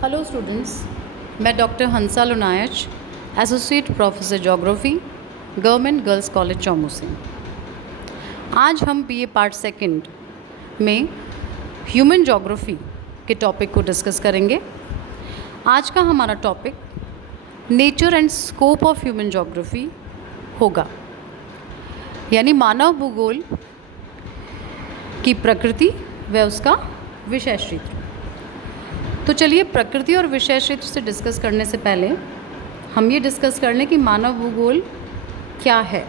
Hello students, मैं doctor Hansa Lonayach, associate professor geography, government girls college Chomu से। आज हम बीए पार्ट सेकंड में ह्यूमन ज्योग्राफी के टॉपिक को डिस्कस करेंगे। आज का हमारा topic nature and scope of human geography होगा, यानी मानव भूगोल की प्रकृति व उसका विषय क्षेत्र। तो चलिए, प्रकृति और विषय क्षेत्र से डिस्कस करने से पहले हम ये डिस्कस कर लें कि मानव भूगोल क्या है।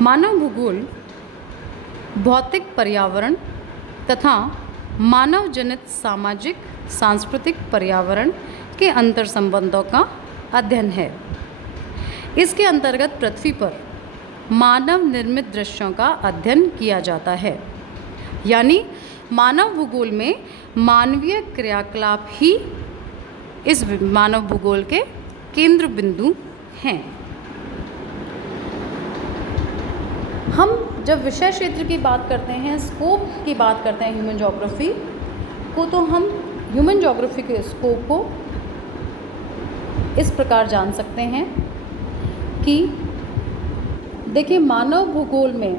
मानव भूगोल भौतिक पर्यावरण तथा मानव जनित सामाजिक सांस्कृतिक पर्यावरण के अंतर संबंधों का अध्ययन है। इसके अंतर्गत पृथ्वी पर मानव निर्मित दृश्यों का अध्ययन किया जाता है, यानी मानव भूगोल में मानवीय क्रियाकलाप ही इस मानव भूगोल के केंद्र बिंदु हैं। हम जब विषय क्षेत्र की बात करते हैं, स्कोप की बात करते हैं ह्यूमन ज्योग्राफी को, तो हम ह्यूमन ज्योग्राफी के स्कोप को इस प्रकार जान सकते हैं कि देखिए, मानव भूगोल में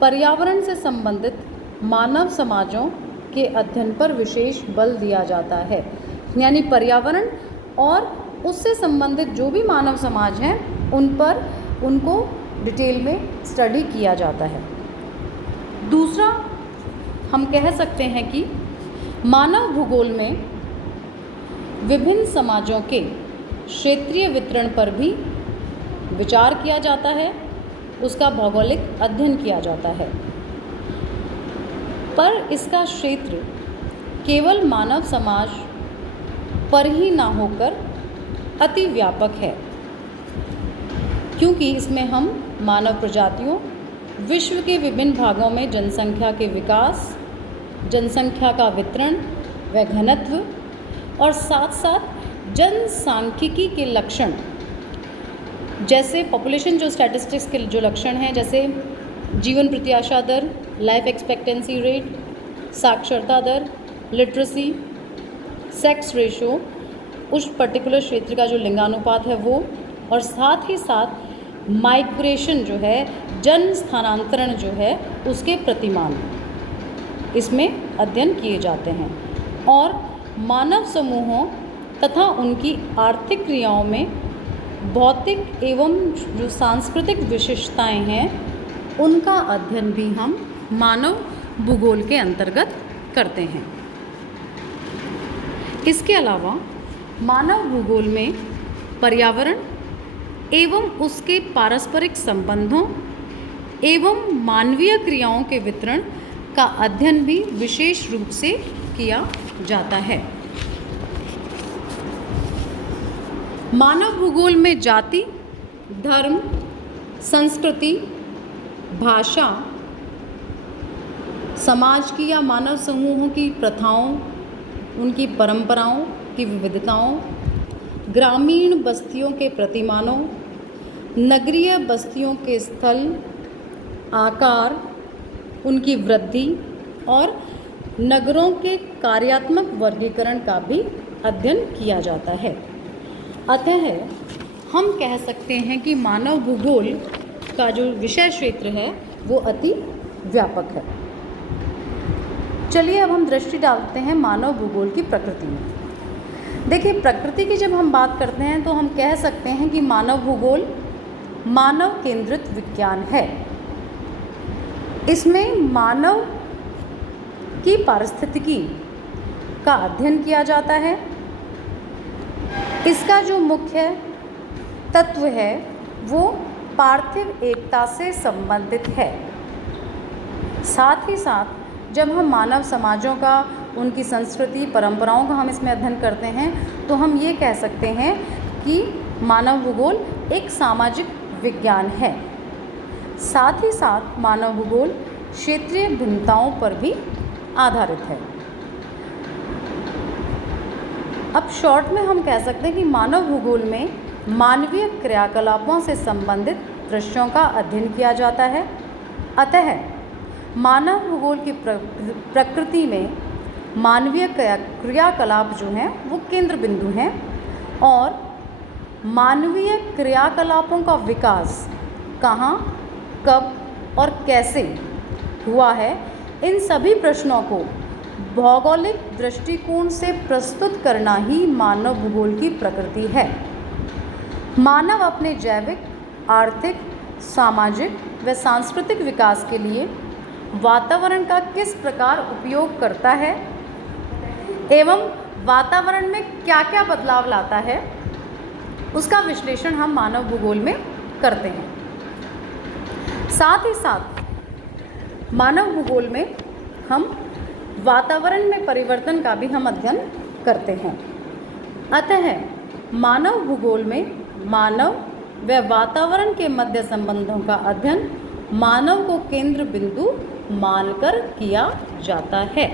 पर्यावरण से संबंधित मानव समाजों के अध्ययन पर विशेष बल दिया जाता है, यानी पर्यावरण और उससे संबंधित जो भी मानव समाज हैं उन पर उनको डिटेल में स्टडी किया जाता है। दूसरा, हम कह सकते हैं कि मानव भूगोल में विभिन्न समाजों के क्षेत्रीय वितरण पर भी विचार किया जाता है, उसका भौगोलिक अध्ययन किया जाता है। पर इसका क्षेत्र केवल मानव समाज पर ही ना होकर अति व्यापक है, क्योंकि इसमें हम मानव प्रजातियों, विश्व के विभिन्न भागों में जनसंख्या के विकास, जनसंख्या का वितरण व घनत्व और साथ साथ जनसांख्यिकी के लक्षण, जैसे पॉपुलेशन जो स्टैटिस्टिक्स के जो लक्षण हैं, जैसे जीवन प्रत्याशा दर, लाइफ एक्सपेक्टेंसी रेट, साक्षरता दर, लिटरेसी, सेक्स रेशो, उस पर्टिकुलर क्षेत्र का जो लिंगानुपात है वो, और साथ ही साथ माइग्रेशन जो है, जन स्थानांतरण जो है, उसके प्रतिमान इसमें अध्ययन किए जाते हैं। और मानव समूहों तथा उनकी आर्थिक क्रियाओं में भौतिक एवं जो सांस्कृतिक विशेषताएं हैं उनका अध्ययन भी हम मानव भूगोल के अंतर्गत करते हैं। इसके अलावा मानव भूगोल में पर्यावरण एवं उसके पारस्परिक संबंधों एवं मानवीय क्रियाओं के वितरण का अध्ययन भी विशेष रूप से किया जाता है। मानव भूगोल में जाति, धर्म, संस्कृति, भाषा, समाज की या मानव समूहों की प्रथाओं, उनकी परंपराओं की विविधताओं, ग्रामीण बस्तियों के प्रतिमानों, नगरीय बस्तियों के स्थल, आकार, उनकी वृद्धि और नगरों के कार्यात्मक वर्गीकरण का भी अध्ययन किया जाता है। अतः हम कह सकते हैं कि मानव भूगोल का जो विषय क्षेत्र है वो अति व्यापक है। चलिए, अब हम दृष्टि डालते हैं मानव भूगोल की प्रकृति में। देखिए, प्रकृति की जब हम बात करते हैं तो हम कह सकते हैं कि मानव भूगोल मानव केंद्रित विज्ञान है। इसमें मानव की पारिस्थितिकी का अध्ययन किया जाता है। इसका जो मुख्य तत्व है वो पार्थिव एकता से संबंधित है। साथ ही साथ जब हम मानव समाजों का, उनकी संस्कृति, परंपराओं का हम इसमें अध्ययन करते हैं तो हम ये कह सकते हैं कि मानव भूगोल एक सामाजिक विज्ञान है। साथ ही साथ मानव भूगोल क्षेत्रीय भिन्नताओं पर भी आधारित है। अब शॉर्ट में हम कह सकते हैं कि मानव भूगोल में मानवीय क्रियाकलापों से संबंधित दृश्यों का अध्ययन किया जाता है। अतः मानव भूगोल की प्रकृति में मानवीय क्रियाकलाप जो हैं वो केंद्र बिंदु हैं और मानवीय क्रियाकलापों का विकास कहाँ, कब और कैसे हुआ है, इन सभी प्रश्नों को भौगोलिक दृष्टिकोण से प्रस्तुत करना ही मानव भूगोल की प्रकृति है। मानव अपने जैविक, आर्थिक, सामाजिक व सांस्कृतिक विकास के लिए वातावरण का किस प्रकार उपयोग करता है एवं वातावरण में क्या क्या बदलाव लाता है, उसका विश्लेषण हम मानव भूगोल में करते हैं। साथ ही साथ मानव भूगोल में हम वातावरण में परिवर्तन का भी हम अध्ययन करते हैं। अतः मानव भूगोल में मानव व वातावरण के मध्य संबंधों का अध्ययन मानव को केंद्र बिंदु मानकर किया जाता है।